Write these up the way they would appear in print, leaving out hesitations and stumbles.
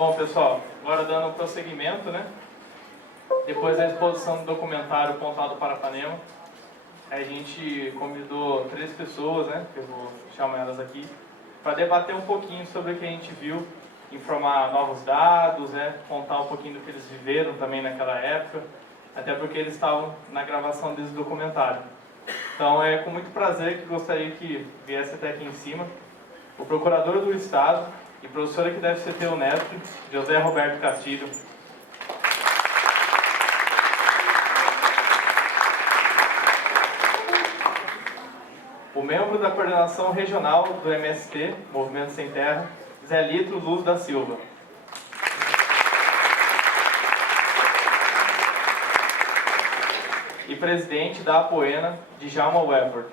Bom, pessoal, agora dando prosseguimento, né? Depois da exposição do documentário Pontal do Parapanema, a gente convidou 3 pessoas, né? Que eu vou chamar elas aqui, para debater um pouquinho sobre o que a gente viu, informar novos dados, né? Contar um pouquinho do que eles viveram também naquela época, até porque eles estavam na gravação desse documentário. Então é com muito prazer que gostaria que viesse até aqui em cima o Procurador do Estado e professor aqui da FCT Unesp, José Roberto Castilho. O membro da coordenação regional do MST, Movimento Sem Terra, Zé Lito Luz da Silva. E presidente da Apoena, Djalma Weber.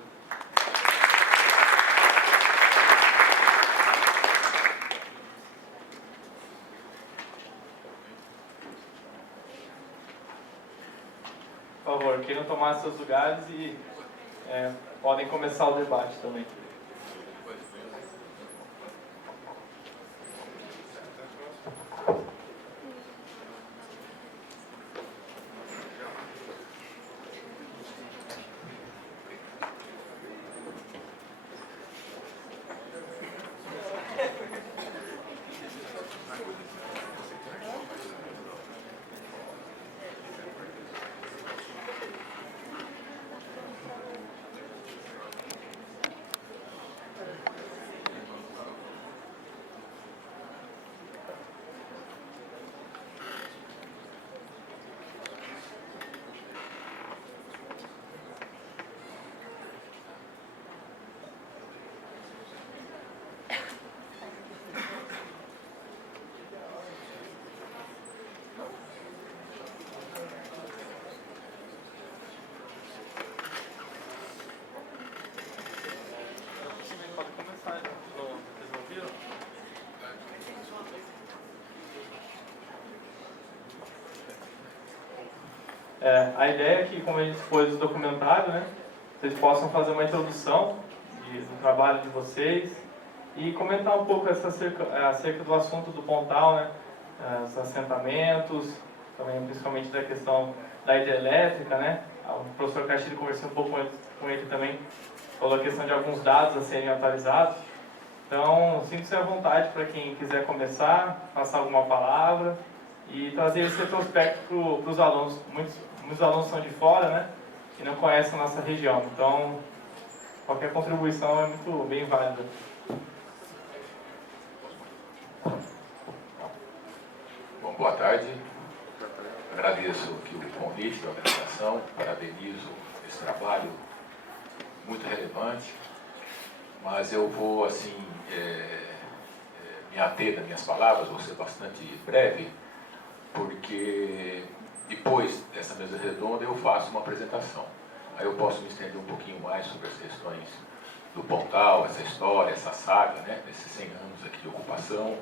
Por favor, queiram tomar seus lugares e podem começar o debate também. A ideia é que, como a gente expôs o documentário, né, vocês possam fazer uma introdução do trabalho de vocês e comentar um pouco acerca do assunto do Pontal, né, os assentamentos, também principalmente da questão da hidrelétrica, né. O professor Castilho, conversei um pouco com ele também, falou a questão de alguns dados a serem atualizados. Então, sinta-se à vontade para quem quiser começar, passar alguma palavra e trazer esse retrospecto para os alunos. Muitos alunos são de fora, né, e não conhecem a nossa região. Então, qualquer contribuição é muito bem válida. Bom, boa tarde. Agradeço aqui o convite da organização, parabenizo esse trabalho muito relevante, mas eu vou, assim, me ater nas minhas palavras, vou ser bastante breve, porque depois dessa mesa redonda eu faço uma apresentação. Aí eu posso me estender um pouquinho mais sobre as questões do Pontal, essa história, essa saga, né, desses 100 anos aqui de ocupação,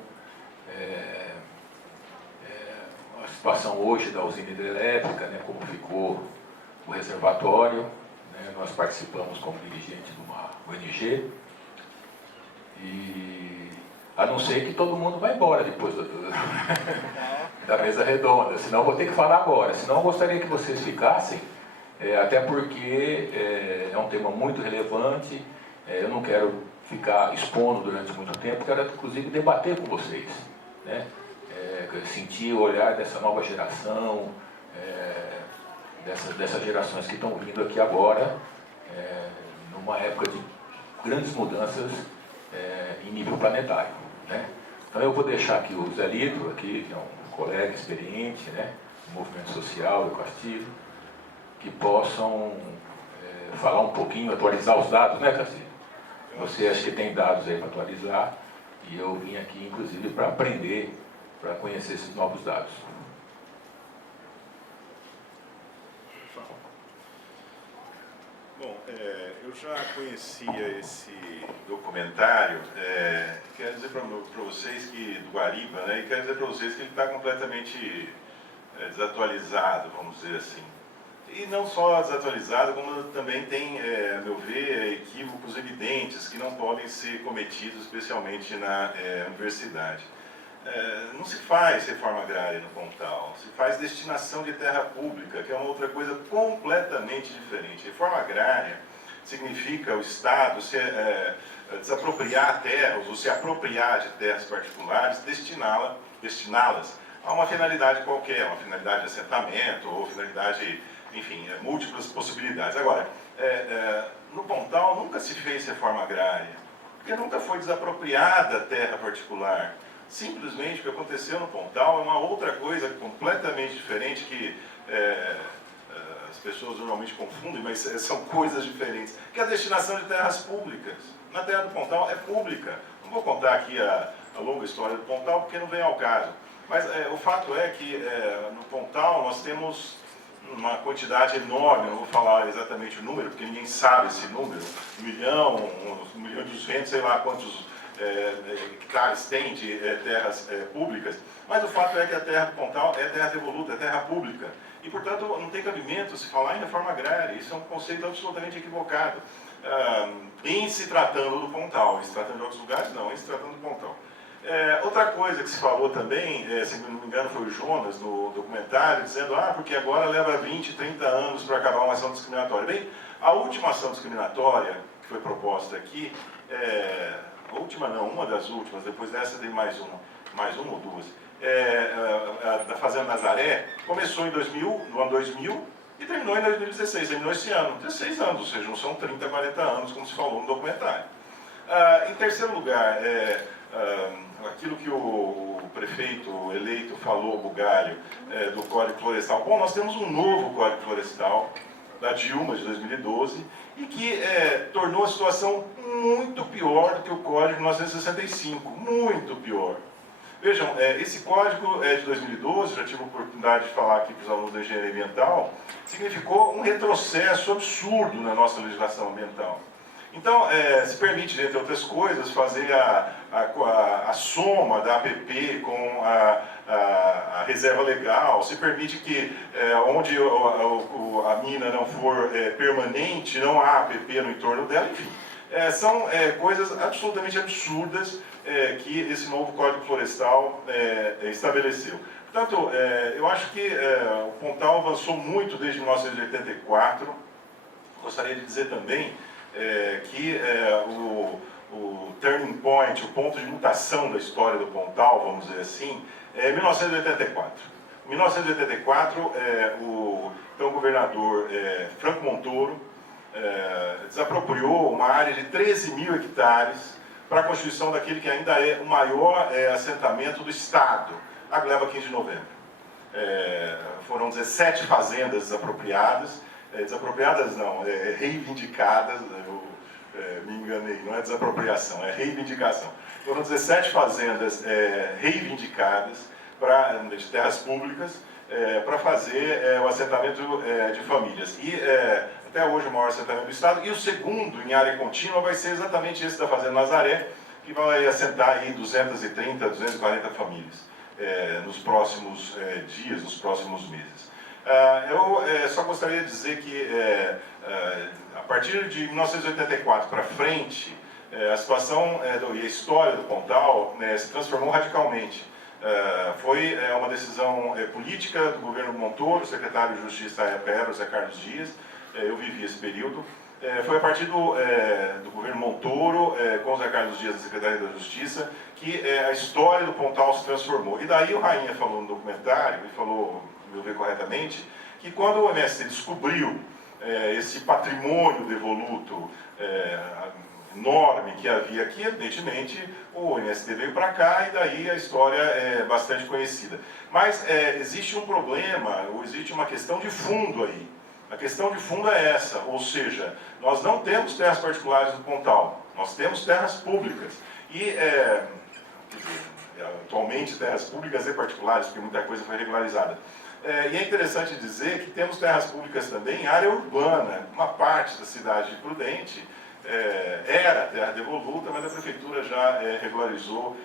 a situação hoje da usina hidrelétrica, né, como ficou o reservatório, né, nós participamos como dirigente de uma ONG, e a não ser que todo mundo vai embora depois da mesa redonda, senão eu vou ter que falar agora, senão eu gostaria que vocês ficassem, até porque é um tema muito relevante, eu não quero ficar expondo durante muito tempo, quero inclusive debater com vocês, né? Sentir o olhar dessa nova geração, dessas gerações que estão vindo aqui agora, numa época de grandes mudanças em nível planetário, né? Então eu vou deixar aqui o Zé Lito, aqui, que é um colega experiente, né, do movimento social do Castilho, que possam falar um pouquinho, atualizar os dados, né, Castilho? Você acha que tem dados aí para atualizar, e eu vim aqui, inclusive, para aprender, para conhecer esses novos dados. Bom, eu já conhecia esse documentário, quero dizer para vocês que, do Guariba, né, e quero dizer para vocês que ele está completamente desatualizado, vamos dizer assim. E não só desatualizado, como também tem, a meu ver, equívocos evidentes que não podem ser cometidos, especialmente na universidade. não se faz reforma agrária no Pontal, se faz destinação de terra pública, que é uma outra coisa completamente diferente. Reforma agrária significa o Estado desapropriar terras, ou se apropriar de terras particulares, destiná-las a uma finalidade qualquer, uma finalidade de assentamento, ou finalidade, enfim, múltiplas possibilidades. Agora, no Pontal nunca se fez reforma agrária, porque nunca foi desapropriada terra particular. Simplesmente o que aconteceu no Pontal é uma outra coisa completamente diferente que as pessoas normalmente confundem, mas são coisas diferentes, que é a destinação de terras públicas. Na terra do Pontal é pública. Não vou contar aqui a longa história do Pontal, porque não vem ao caso. Mas o fato é que no Pontal nós temos uma quantidade enorme, não vou falar exatamente o número, porque ninguém sabe esse número, 1.200.000, sei lá quantos hectares tem de terras públicas, mas o fato é que a terra do Pontal é terra devoluta, é terra pública. E, portanto, não tem cabimento se falar em reforma agrária. Isso é um conceito absolutamente equivocado. Em se tratando do Pontal, em se tratando de outros lugares, não, em se tratando do Pontal. Outra coisa que se falou também, se não me engano foi o Jonas no documentário, dizendo, porque agora leva 20, 30 anos para acabar uma ação discriminatória. Bem, a última ação discriminatória que foi proposta aqui, a última não, uma das últimas, depois dessa tem mais uma ou duas, da Fazenda Nazaré, começou no ano 2000 e terminou em 2016, terminou esse ano, 16 anos, ou seja, não são 30, 40 anos, como se falou no documentário. Em terceiro lugar, aquilo que o prefeito eleito falou, Bugalho, do Código Florestal. Bom, nós temos um novo Código Florestal, da Dilma, de 2012, e que tornou a situação muito pior do que o Código de 1965, muito pior. Vejam, esse código é de 2012, já tive a oportunidade de falar aqui para os alunos da engenharia ambiental, significou um retrocesso absurdo na nossa legislação ambiental. Então, se permite, entre outras coisas, fazer a soma da APP com a reserva legal, se permite que onde a mina não for permanente, não há APP no entorno dela, enfim. São coisas absolutamente absurdas que esse novo Código Florestal estabeleceu. Portanto, eu acho que o Pontal avançou muito desde 1984. Gostaria de dizer também que o turning point, o ponto de mutação da história do Pontal, vamos dizer assim, é 1984. Em 1984, o então governador Franco Montoro desapropriou uma área de 13.000 hectares para a constituição daquele que ainda é o maior assentamento do Estado, a Gleba 15 de Novembro. Foram 17 fazendas desapropriadas, desapropriadas não, reivindicadas, eu me enganei, não é desapropriação, é reivindicação. Foram 17 fazendas reivindicadas de terras públicas para fazer o assentamento de famílias. E até hoje o maior assentamento do Estado. E o segundo, em área contínua, vai ser exatamente esse da Fazenda Nazaré, que vai assentar aí 230, 240 famílias nos próximos dias, nos próximos meses. Eu só gostaria de dizer que a partir de 1984 para frente, a situação e a história do Pontal se transformou radicalmente. Foi uma decisão política do governo Montoro, o secretário de Justiça à época era o Zé Carlos Dias, eu vivi esse período. Foi a partir do governo Montoro, com o Zé Carlos Dias, secretário da Justiça, que a história do Pontal se transformou. E daí o Rainha falou no documentário, e falou, meu ver corretamente, que quando o MST descobriu esse patrimônio devoluto enorme que havia aqui, evidentemente o MST veio para cá e daí a história é bastante conhecida. Mas existe um problema, ou existe uma questão de fundo aí. A questão de fundo é essa, ou seja, nós não temos terras particulares no Pontal, nós temos terras públicas. E, atualmente, terras públicas e particulares, porque muita coisa foi regularizada. E é interessante dizer que temos terras públicas também em área urbana. Uma parte da cidade de Prudente era terra devoluta, mas a prefeitura já regularizou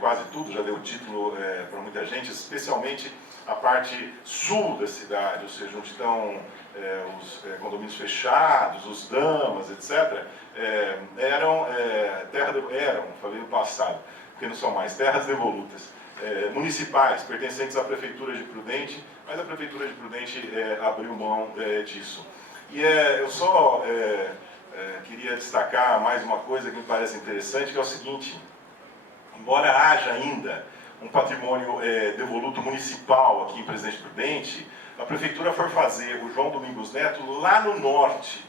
quase tudo, já deu título para muita gente, especialmente a parte sul da cidade, ou seja, onde estão os condomínios fechados, os damas, etc., falei no passado, porque não são mais terras devolutas. municipais pertencentes à Prefeitura de Prudente, mas a Prefeitura de Prudente abriu mão disso. E eu só queria destacar mais uma coisa que me parece interessante, que é o seguinte: embora haja ainda um patrimônio devoluto municipal aqui em Presidente Prudente, a Prefeitura foi fazer o João Domingos Neto lá no norte,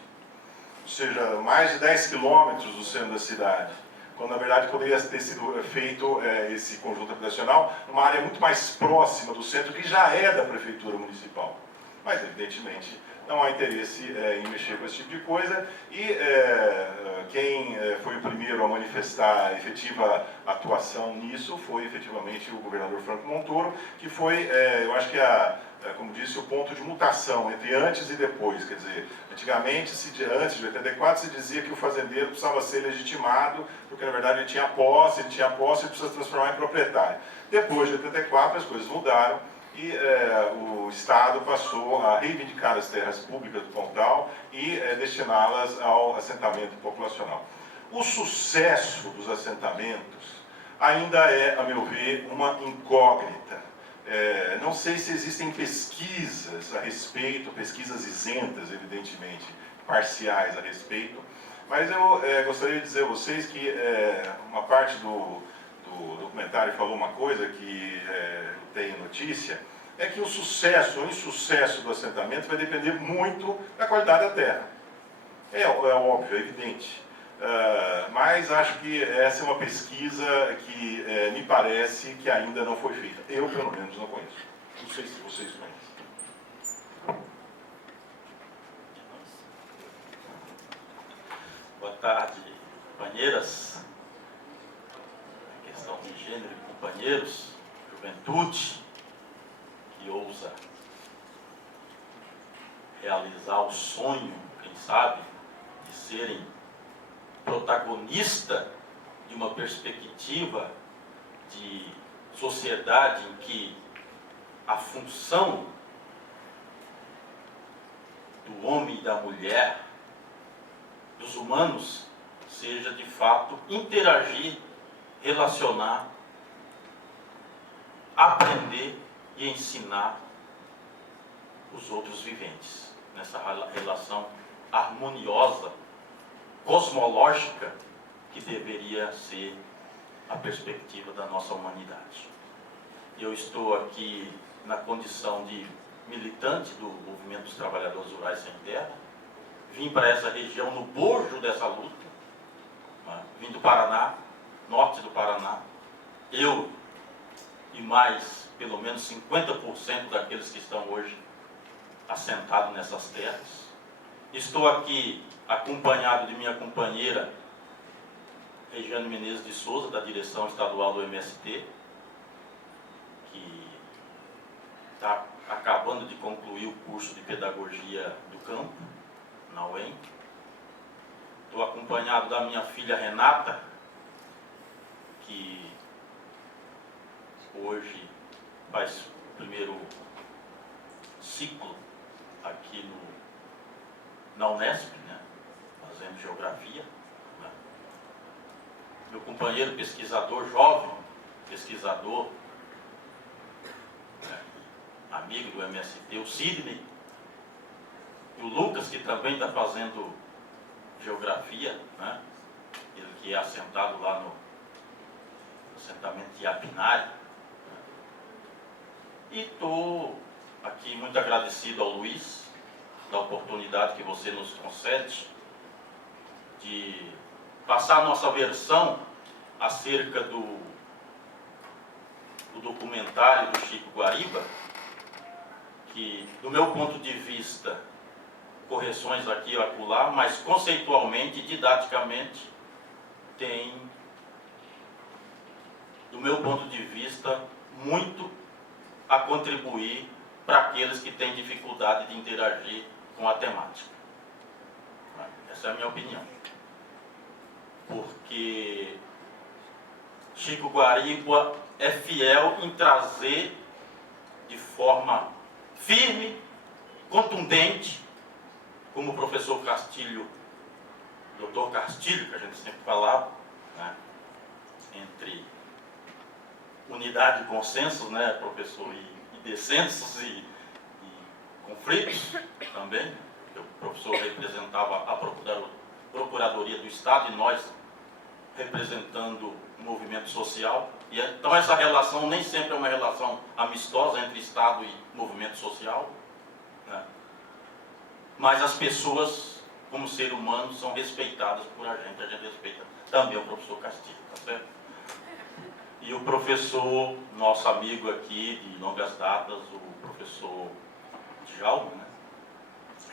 ou seja, mais de 10 quilômetros do centro da cidade, quando na verdade poderia ter sido feito esse conjunto habitacional numa área muito mais próxima do centro, que já é da Prefeitura Municipal. Mas, evidentemente, não há interesse em mexer com esse tipo de coisa, e quem foi o primeiro a manifestar efetiva atuação nisso foi efetivamente o governador Franco Montoro, que foi, eu acho que como disse, o ponto de mutação entre antes e depois. Quer dizer, antigamente, antes de 84, se dizia que o fazendeiro precisava ser legitimado, porque na verdade ele tinha posse e precisa se transformar em proprietário. Depois de 84, as coisas mudaram e o Estado passou a reivindicar as terras públicas do Pontal e destiná-las ao assentamento populacional. O sucesso dos assentamentos ainda é, a meu ver, uma incógnita. Não sei se existem pesquisas a respeito, pesquisas isentas, evidentemente, parciais a respeito, mas eu gostaria de dizer a vocês que uma parte do documentário falou uma coisa que tem notícia, é que o sucesso ou insucesso do assentamento vai depender muito da qualidade da terra. É óbvio, é evidente. Mas acho que essa é uma pesquisa que me parece que ainda não foi feita. Eu, pelo menos, não conheço. Não sei se vocês conhecem. Boa tarde, companheiras. A questão de gênero e companheiros, juventude que ousa realizar o sonho, quem sabe, de serem protagonista de uma perspectiva de sociedade em que a função do homem e da mulher, dos humanos, seja de fato interagir, relacionar, aprender e ensinar os outros viventes, nessa relação harmoniosa, cosmológica, que deveria ser a perspectiva da nossa humanidade. Eu estou aqui na condição de militante do Movimento dos Trabalhadores Rurais Sem Terra, vim para essa região no bojo dessa luta, vim do Paraná, norte do Paraná, eu e mais pelo menos 50% daqueles que estão hoje assentados nessas terras. Estou aqui acompanhado de minha companheira Regiane Menezes de Souza, da direção estadual do MST, que está acabando de concluir o curso de Pedagogia do Campo, na UEM. Estou acompanhado da minha filha Renata, que hoje faz o primeiro ciclo aqui na Unesp, né, fazendo geografia. Né. Meu companheiro pesquisador, jovem pesquisador, né, amigo do MST, o Sidney, e o Lucas, que também está fazendo geografia, né, ele que é assentado lá no assentamento de Apinário. Né. E estou aqui muito agradecido ao Luiz, da oportunidade que você nos concede de passar a nossa versão acerca do documentário do Chico Guariba, que, do meu ponto de vista, correções aqui e acolá, mas conceitualmente e didaticamente tem, do meu ponto de vista, muito a contribuir para aqueles que têm dificuldade de interagir com a temática. Essa é a minha opinião. Porque Chico Guariba é fiel em trazer de forma firme, contundente, como o professor Castilho, doutor Castilho, que a gente sempre falava, né, entre unidade de consensos, né, professor, e descensos e conflitos também. O professor representava a Procuradoria do Estado e nós representando o movimento social. E então essa relação nem sempre é uma relação amistosa entre Estado e movimento social, né? Mas as pessoas, como ser humano, são respeitadas por a gente respeita também o professor Castilho, tá certo? E o professor, nosso amigo aqui de longas datas, o professor Djalma, né?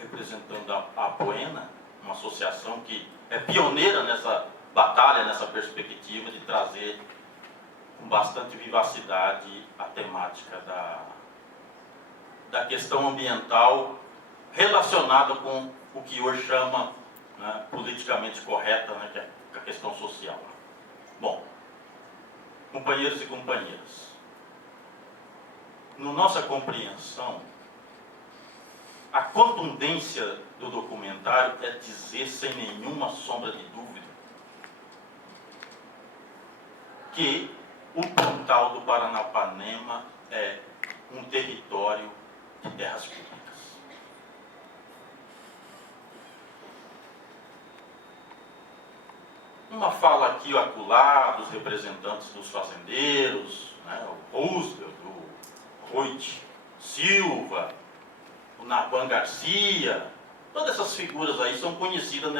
Representando a Poena, uma associação que é pioneira nessa batalha, nessa perspectiva de trazer com bastante vivacidade a temática da questão ambiental relacionada com o que hoje chama, né, politicamente correta, né, que é a questão social. Bom, companheiros e companheiras, na nossa compreensão, a contundência do documentário é dizer sem nenhuma sombra de dúvida que o Pontal do Paranapanema é um território de terras públicas. Uma fala aqui ou acolá dos representantes dos fazendeiros, né, o Roosevelt, o Hoyt Silva, o Naban Garcia, todas essas figuras aí são conhecidas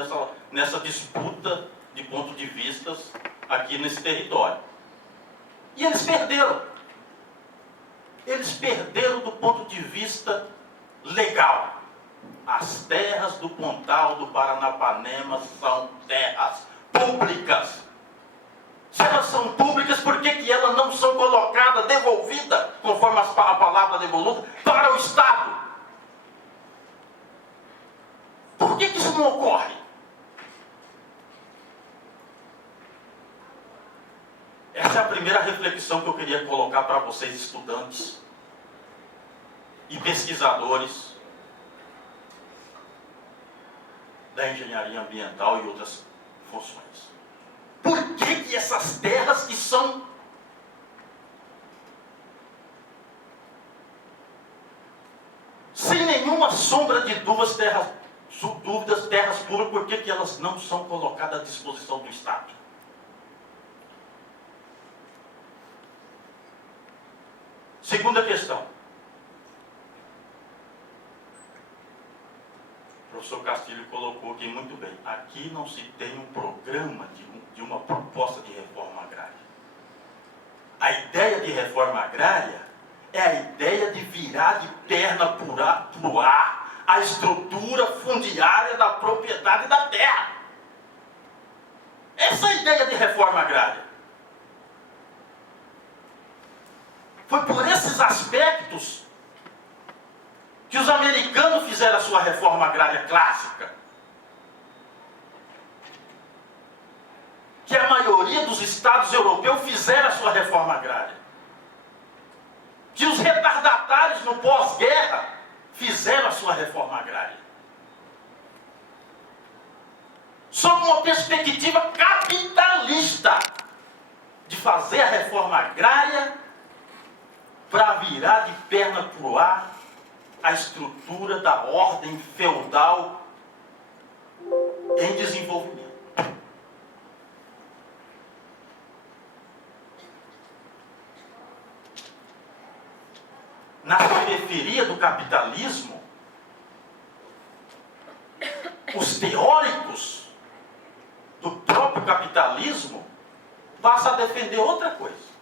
nessa disputa de ponto de vistas aqui nesse território. E eles perderam. Eles perderam do ponto de vista legal. As terras do Pontal do Paranapanema são terras públicas. Se elas são públicas, por que elas não são colocadas, devolvidas, conforme a palavra devoluta, para o Estado? Por que isso não ocorre? Essa é a primeira reflexão que eu queria colocar para vocês, estudantes e pesquisadores da engenharia ambiental e outras funções. Por que essas terras que são sem nenhuma sombra de dúvidas, terras puras, por que elas não são colocadas à disposição do Estado? Segunda questão. O professor Castilho colocou aqui muito bem. Aqui não se tem um programa de uma proposta de reforma agrária. A ideia de reforma agrária é a ideia de virar de perna pro ar a estrutura fundiária da propriedade da terra. Essa é a ideia de reforma agrária. Foi por esses aspectos que os americanos fizeram a sua reforma agrária clássica. Que a maioria dos estados europeus fizeram a sua reforma agrária. Que os retardatários no pós-guerra fizeram a sua reforma agrária. Sob uma perspectiva capitalista de fazer a reforma agrária para virar de perna para o ar a estrutura da ordem feudal em desenvolvimento. Na periferia do capitalismo, os teóricos do próprio capitalismo passam a defender outra coisa.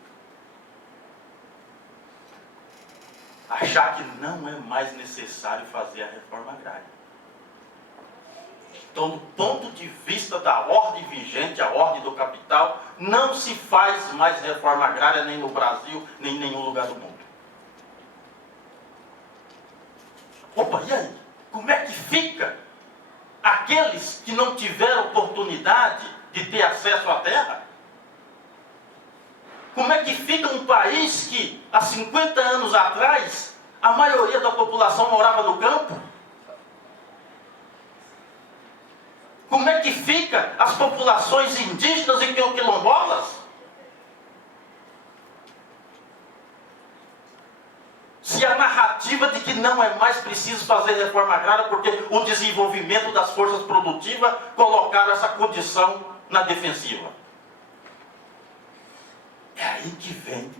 Achar que não é mais necessário fazer a reforma agrária. Então, do ponto de vista da ordem vigente, a ordem do capital, não se faz mais reforma agrária nem no Brasil, nem em nenhum lugar do mundo. Opa, e aí? Como é que fica aqueles que não tiveram oportunidade de ter acesso à terra? Como é que fica um país que, há 50 anos atrás, a maioria da população morava no campo? Como é que fica as populações indígenas e quilombolas? não é mais preciso fazer reforma agrária porque o desenvolvimento das forças produtivas colocaram essa condição na defensiva. É aí que vem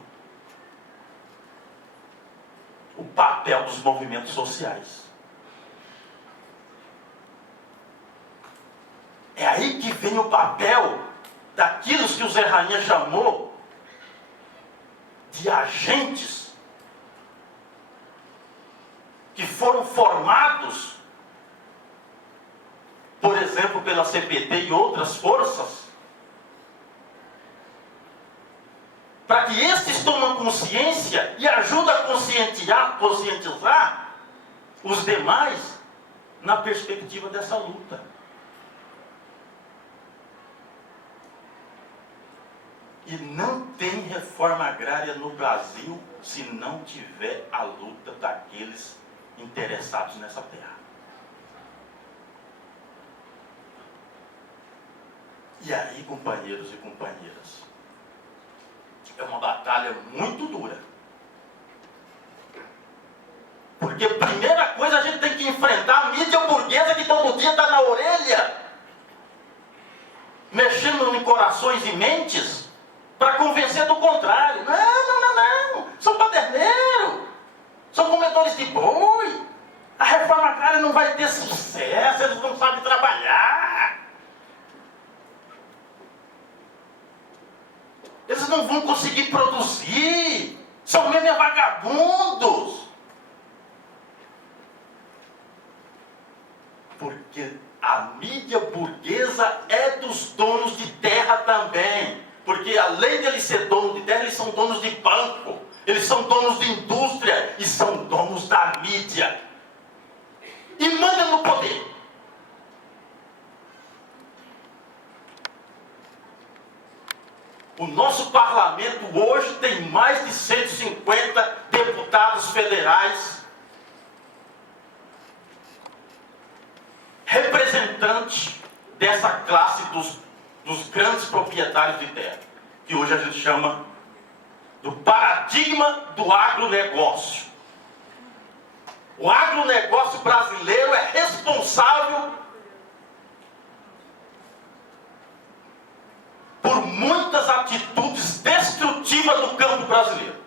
o papel dos movimentos sociais. É aí que vem o papel daquilo que o Zé Rainha chamou de agentes que foram formados, por exemplo, pela CPT e outras forças, para que estes tomem consciência e ajudem a conscientizar os demais na perspectiva dessa luta. E não tem reforma agrária no Brasil se não tiver a luta daqueles interessados nessa terra. E aí, companheiros e companheiras, é uma batalha muito dura. Porque a primeira coisa a gente tem que enfrentar a mídia burguesa que todo dia está na orelha, mexendo em corações e mentes, para convencer do contrário. Não. São paderneiros. São comedores de boi. A reforma agrária não vai ter sucesso. Eles não sabem trabalhar. Eles não vão conseguir produzir. São mesmo vagabundos. Porque a mídia burguesa é dos donos de terra também. Porque além de eles ser donos de terra, eles são donos de banco, eles são donos de indústria e são donos da mídia. E mandam no poder. O nosso parlamento hoje tem mais de 150 deputados federais, representantes dessa classe dos grandes proprietários de terra, que hoje a gente chama do paradigma do agronegócio. O agronegócio brasileiro é responsável por muitas atitudes destrutivas do campo brasileiro.